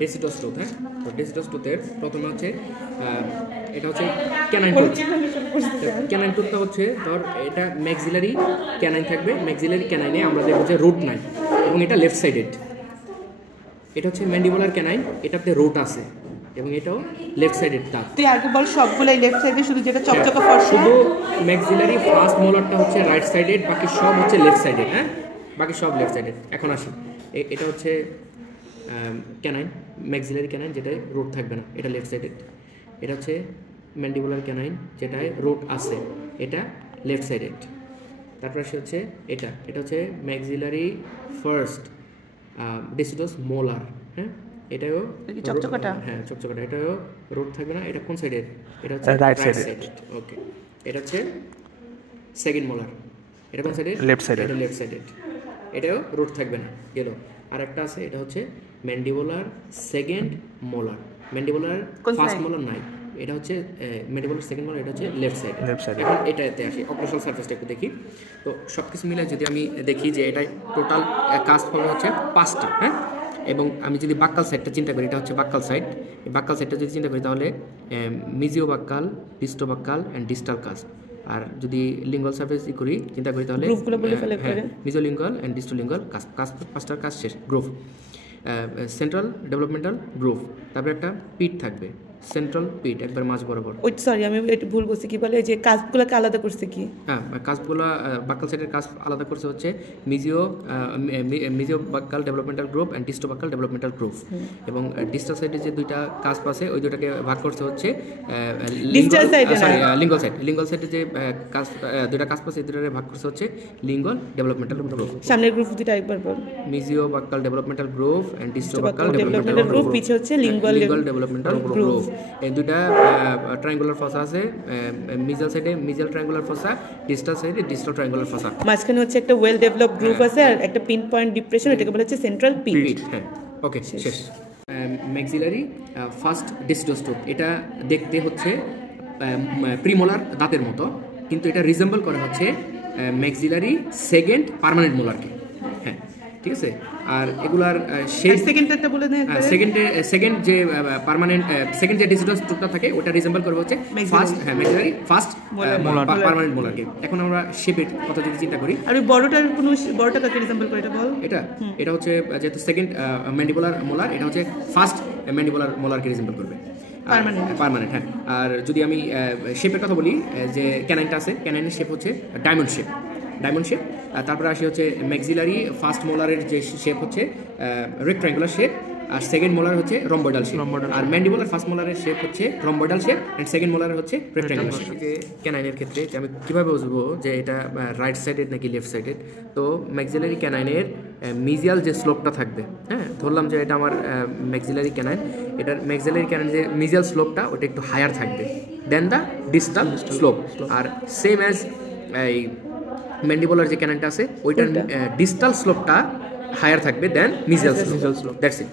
ডেসিটাস tooth. হ্যাঁ, তো ডেসিটাস টুথের প্রথমে হচ্ছে এটা হচ্ছে ক্যানাইন টুথ। ক্যানাইন টুথটা হচ্ছে ধর এটা ম্যাক্সিলারি ক্যানাইন থাকবে, ম্যাক্সিলারি ক্যানাইনে আমরা দেখবো যে রুট নাই এবং এটা লেফট সাইডেড। এটা হচ্ছে ম্যান্ডিবুলার ক্যানাইন, এটাতে রুট আছে এবং এটাও লেফট সাইডেড দাঁত। তুই আগে বল সবগুলাই লেফট সাইডে, শুধু যেটা চকচকা ফর্সা শুধু ম্যাক্সিলারি ফার্স্ট মোলারটা হচ্ছে রাইট সাইডেড, বাকি সব হচ্ছে লেফট সাইডেড। হ্যাঁ, বাকি সব লেফট সাইডেড। এখন আসি, এটা হচ্ছে ক্যানাইন, ম্যাক্সিলারি ক্যানাইন যেটায় রুট থাকবে না, এটা লেফট সাইডেড। এটা হচ্ছে ম্যান্ডিবুলার ক্যানাইন যেটায় রুট আছে, এটা লেফট সাইডেড। তারপর আসে হচ্ছে এটা হচ্ছে ম্যাক্সিলারি ফার্স্ট ডেসিটাস মোলার। হ্যাঁ, এটাও চকচকাটা, হ্যাঁ চকচকাটা, এটাও রুট থাকবে না। এটা কোন সাইডের? এটা হচ্ছে রাইট সাইডেড। ওকে, এটা হচ্ছে সেকেন্ড মোলার, এটা কোন সাইডের? Left sided. এটা লেফট সাইডেড, এটাও রুট থাকবে না, গেল। আর একটা আছে, এটা হচ্ছে mandibular second molar. Mandibular first molar নাই, এটা হচ্ছে ম্যান্ডিবুলার সেকেন্ড মোলার, এটা হচ্ছে লেফট সাইড। এখন এটাতে আসি, অক্লুসাল সারফেসটা একটু দেখি। তো সব কিছু মিলে যদি আমি দেখি যে এটা টোটাল কাস্ট হবে হচ্ছে 5টা। হ্যাঁ, এবং আমি যদি বাক্কাল সাইডটা চিন্তা করি, এটা হচ্ছে বাক্কাল সাইড। এই বাক্কাল সাইডটা যদি চিন্তা করি তাহলে mesio buccal, disto buccal and distal cusp. আর যদি লিঙ্গুয়াল সারফেস করি চিন্তা করি তাহলে mesio lingual and disto lingual cusp, 5টার কাস্ট শেষ। গ্রুভ, সেন্ট্রাল ডেভেলপমেন্টাল গ্রুভ, তারপরে একটা পিট থাকবে, সেন্ট্রাল পিট একবার মাঝ বরাবর। ওই সরি আমি একটু ভুল বলছি, কি বলে যে কাজগুলোকে আলাদা করছে কি? হ্যাঁ, কাজগুলো বাক্কাল সাইডের কাজ আলাদা করছে হচ্ছে mesio buccal developmental groove and disto buccal developmental groove. এবং ডিস্টাল সাইডে যে দুইটা কাজ আছে ওই দুটাকে ভাগ করছে হচ্ছে লিঙ্গুয়াল সাইড। লিঙ্গুয়াল সাইডে যে কাজ দুইটা কাজ পাচ্ছে এই দুটাকে ভাগ করছে হচ্ছে লিঙ্গুয়াল ডেভেলপমেন্টাল গ্রুপ। সামনের গ্রুপ দুটো একবার বল। Mesio buccal developmental groove and disto buccal developmental groove, পিছে হচ্ছে লিঙ্গুয়াল ডেভেলপমেন্টাল গ্রুপ। এই দুইটা ট্রায়াঙ্গুলার ফসা আছে, মিজাল সাইডে মিজাল ট্রায়াঙ্গুলার ফসা, ডিস্টাল সাইডে ডিস্টাল ট্রায়াঙ্গুলার ফসা। মাঝখানে হচ্ছে একটা ওয়েল ডেভেলপড গ্রুপ আছে আর একটা পিন পয়েন্ট ডিপ্রেশন, এটাকে বলা হচ্ছে সেন্ট্রাল পিট। হ্যাঁ, ওকে শেষ। ম্যাক্সিলারি ফার্স্ট ডেসিটাস টুথ, এটা দেখতে হচ্ছে প্রিমোলার দাঁতের মতো, কিন্তু এটা রিজেম্বল করে হচ্ছে ম্যাক্সিলারি সেকেন্ড পার্মানেন্ট মোলারকে। হ্যাঁ, ঠিক আছে। আর এগুলার সেই সেকেন্ডটা বলে দেন, সেকেন্ড যে পার্মানেন্ট সেকেন্ড যে ডেসিটাস টুথটা থাকে ওটা রিজেম্বল করবে হচ্ছে ফার্স্ট, হ্যাঁ ম্যাক্সিলারি ফার্স্ট পার্মানেন্ট মোলারকে। এখন আমরা শেপের কথা যদি চিন্তা করি, আর ওই বড়টার কোন বড়টা কাকে রিজেম্বল করে এটা বল? এটা হচ্ছে যেহেতু সেকেন্ড ম্যান্ডিবুলার মোলার, এটা হচ্ছে ফার্স্ট ম্যান্ডিবুলার মোলারকে রিজেম্বল করবে, পার্মানেন্ট। হ্যাঁ, আর যদি আমি শেপের কথা বলি, যে ক্যানাইনটা আছে, ক্যানাইনের শেপ হচ্ছে ডায়মন্ড শেপ। তারপরে আসি হচ্ছে ম্যাক্সিলারি ফার্স্ট মোলারের যে শেপ হচ্ছে রেক্ট্যাঙ্গুলার শেপ, আর সেকেন্ড মোলার হচ্ছে রম্বয়েডাল শেপ। আর ম্যান্ডিবুলার ফার্স্ট মোলারের শেপ হচ্ছে রম্বয়েডাল শেপ এন্ড সেকেন্ড মোলারের হচ্ছে রেক্ট্যাঙ্গুলার শেপ। যে ক্যানাইনের ক্ষেত্রে যে আমি কিভাবে বুঝবো যে এটা রাইট সাইডেড নাকি লেফট সাইডেড, তো ম্যাক্সিলারি ক্যানাইনের মিজিয়াল যে স্লোপটা থাকবে, হ্যাঁ ধরলাম যে এটা আমার ম্যাক্সিলারি ক্যানাইন, এটার ম্যাক্সিলারি ক্যানাইন যে মিজিয়াল স্লোপটা ওটা একটু হায়ার থাকবে দেন দ্য ডিস্টাল স্লোপ। আর সেম অ্যাজ এই ম্যান্ডিবুলার যে ক্যানাইনটা আছে ওইটার ডিস্টাল স্লোপটা হায়ার থাকবে দেন মিজিয়াল স্লোপ। That's it.